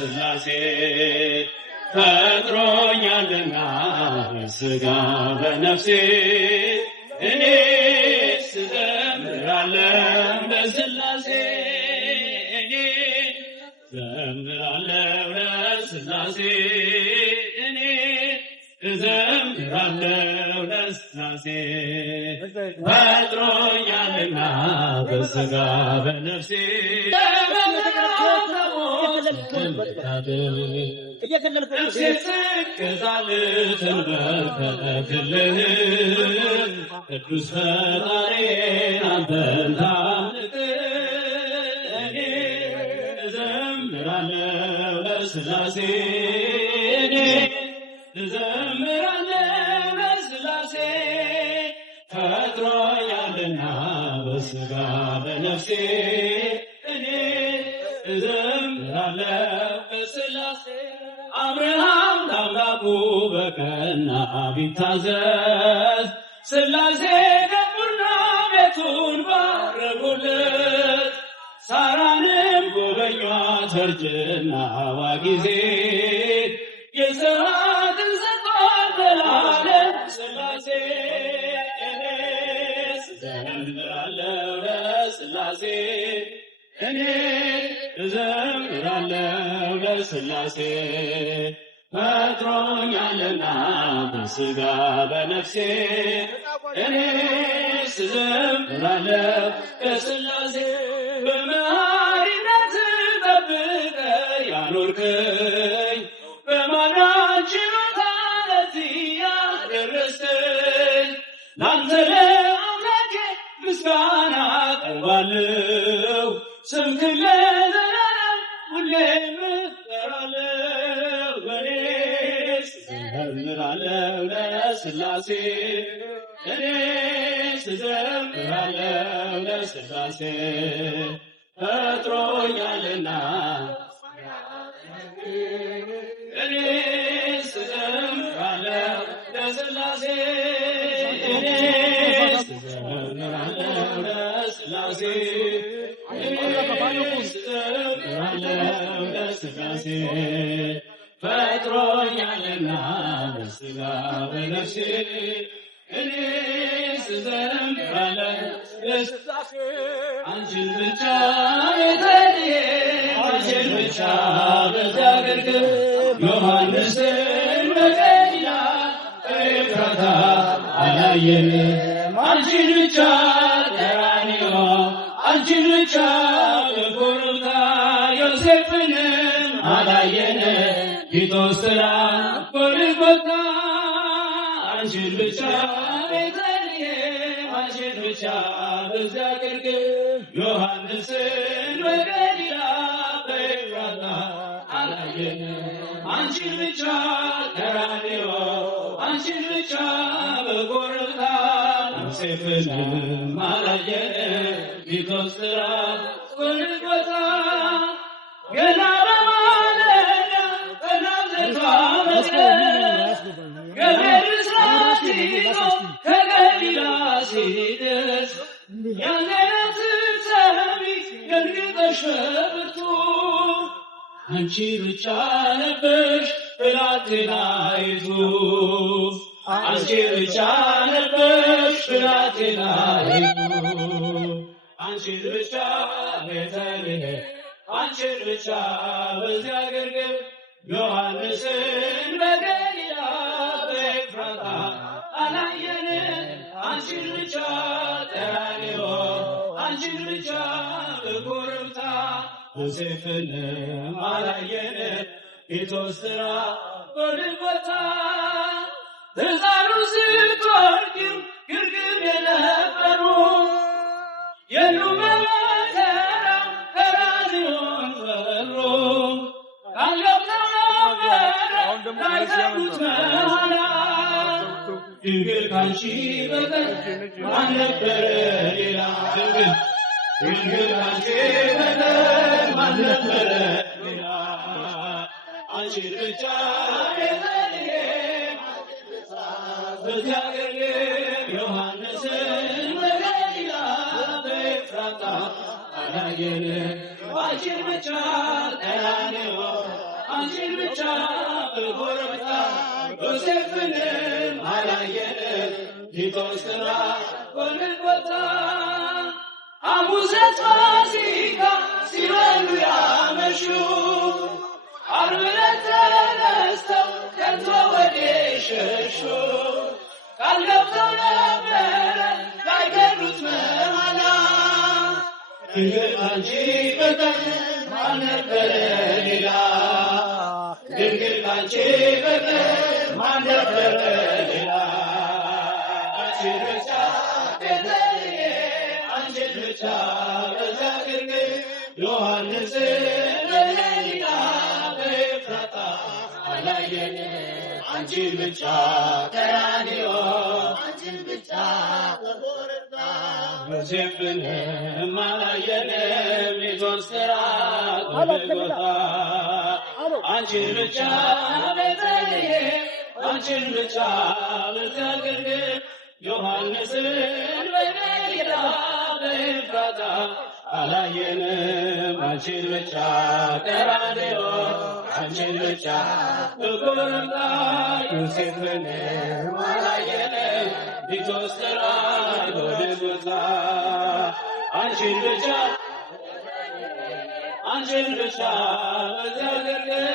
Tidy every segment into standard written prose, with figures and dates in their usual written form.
ለሥላሴ ፈጥሮኛልና በሥጋ በነፍሴ እኔስ እዘምራለሁ ለሥላሴ እዘምራለሁ ለሥላሴ እኔ እዘምራለሁ ለሥላሴ ፈጥሮኛልና በሥጋ በነፍሴ ነፍሴ ትገዛልህ ትንበረከክልህ ቅዱስ ፈጣሪዬን አንተን ታምልክ እኔ እዘምራለሁ ለሥላሴ እኔ እዘምራለሁ ለሥላሴ ፈጥሮኛልና በሥጋ በነፍሴ እኔ እዘምራለሁ ለሥላሴ አብርሃም ለአምላኩ በቀና ቢታዘዝ ሥላሴ ገቡና ቤቱን ባረኩለት ሳራንም ጎበኟት እርጅናዋ ጊዜ የሰዓትን ሰጥቷት ዘላለም ሥላሴ እኔስ እዘምራለሁ ለሥላሴ እኔ እዘምራለሁ ለሥላሴ ፈጥሮኛልና በሥጋ በነፍሴ እኔስ እዘምራለሁ ለሥላሴ በመሐሪነት ጠብቀህ ያኖርከኝ በማዳን ችሎታ ለዚህ ያደረስከኝ ላንተ ለአምላኬ ምስጋና አቀርባለሁ ስምህን ለዘላለም ሁሌም እጠራለሁ እኔስ እዘምራለሁ ለሥላሴ እኔስ እዘምራለሁ ለሥላሴ ፈጥሮኛልና እኔስ እዘምራለሁ ለሥላሴ እኔስ እዘምራለሁ ለሥላሴ እኔስ እዘምራለሁ ለሥላሴ ፈጥሮኛልና በሥጋ በነፍሴ እኔስ እዘምራለሁ ለሥላሴ አንቺን ብቻ ቤተልሔ አንቺን ብቻ በዛግርግር ዮሐንስን በገሊላ በኤፍራታ አላየንም አንቺን ብቻ ቀራንዮ አንቺን ብቻ በኮረብታ ዮሴፍንም አላየንም ሊቶስጥራ ጎልጎታ አንቺን ብቻ ቤተልሔም አንቺን ብቻ በዚያ ግርግር ዮሐንስን በገሊላ በኤፍራታ አላየንም አንቺን ብቻ ቀራንዮ አንቺን ብቻ በኮረብታ ዮሴፍንም አላየንም ሊቶስጥራ ጎልጎታ ገና በማለዳ በናዝሬቷ መቅደስ ገብርኤል ብስራት ይዞ ከገሊላ ሲደርስ ያንን ስትሰሚ ደንግጠሽ በብርቱ አንቺ ብቻ ነበርሽ ብላቴናይቱ አንቺ ብቻ ነበርሽ ብላቴናይቱ አንቺን ብቻ ቤተልሔም አንቺን ብቻ በዚያ ግርግር ዮሐንስን በገሊላ በኤፍራታ አላየንም አንቺን ብቻ ቀራንዮ አንቺን ብቻ በኮረብታ ዮሴፍንም አላየንም ሊቶስጥራ ጎልጎታ ሕፃኑ ስትወልጂው ግርግም የነበሩ የሉም በመከራው ቀራንዮን ፈሩ ካለብነው ነበረ ካይሰሙት መሃላ ድንግል ካንቺ በቀር ማን ነበረ ሌላ ድንግል ካንቺ በቀር ማን ነበረ ሌላ አንቺን ብቻ ቤተልሔም በዚያ ግርግር ዮሐንስን በገሊላ በኤፍራታ አላየንም አንቺን ብቻ ቀራንዮ አንቺን ብቻ በኮረብታ ዮሴፍንም አላየንም ሊቶስራ ጎልጎታ ሐሙስ ዕለት ፋሲካ ሲበሉ ያመሹ ዓርብ ዕለት ተነስተው ከቶ ወዴት ሸሹ ቃል ገብተው ነበረ ላይገድሉት በኋላ ድንግል ካንቺ በቀር ማን ነበረ ሌላ ድንግል ካንቺ በቀር ማን ነበረ ሌላ አንቺን ብቻ ቤተልሔም አንቺን ብቻ በዛ ግርግር ዮሐንስን በገሊላ በኤፍራታ አላየንም አንቺን ብቻ ቀራንዮ አንቺን ብቻ በኮረብታ ዮሴፍንም አላየንም ሊቶስራ ጎልጎታ አንቺን ብቻ ቤተልሔም አንቺን ብቻ በዛ ግርግር ዮሐንስን በገሊላ በኤፍራታ አላየንም አንቺን ብቻ ቀራንዮ አንቺን ብቻ በኮረብታ ዮሴፍንም አላየንም ሊቶስራ ጎልጎታ አንቺን ብቻ አንቺን ብቻ በዛ ግርግር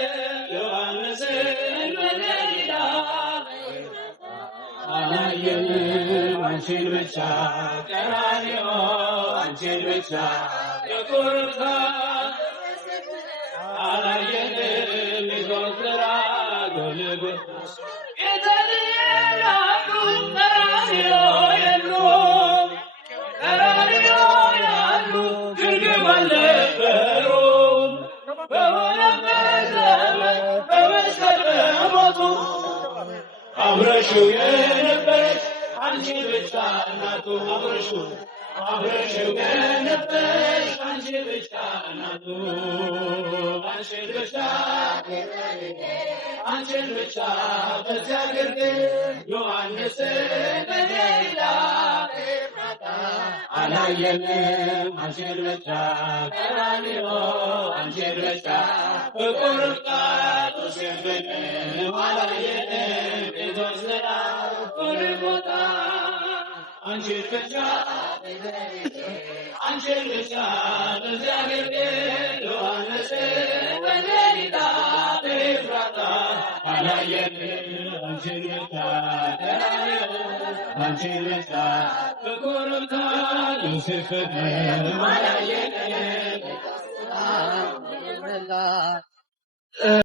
ዮሐንስን በገሊላ አላየንም አንቺን ብቻ ቀራንዮ አንቺን ብቻ በኮረብታ አላየንም ሊቶስራ ጎልጎታ ቤተልሔም ያሉ ቀራንዮ የሉም ቀራንዮ ያሉ ግርግም አልነበሩም በሆነበት ዘመን በመስቀል በሞቱ አብረሽው የነበረች አንቺ ብቻ እናቱ አብረሽው የነበረች አንቺ ብቻ እናቱ አንቺን ብቻ አንቺን ብቻ በዚያ ግርግር ዮሐንስን በገሊላ አላየንም አንቺን ብቻ ቀራንዮ አንቺን ብቻ በኮረብታ ዮሴፍንም አላየንም ሊቶስራ ጎልጎታ አንቺን ብቻ አንቺን ብቻ በዚያ ግርግር ዮሐንስን በገሊላ በኤፍራታ አላየንም አንቺን ብቻ ቀራንዮ አንቺን ብቻ በኮረብታ ዮሴፍንም አላየንም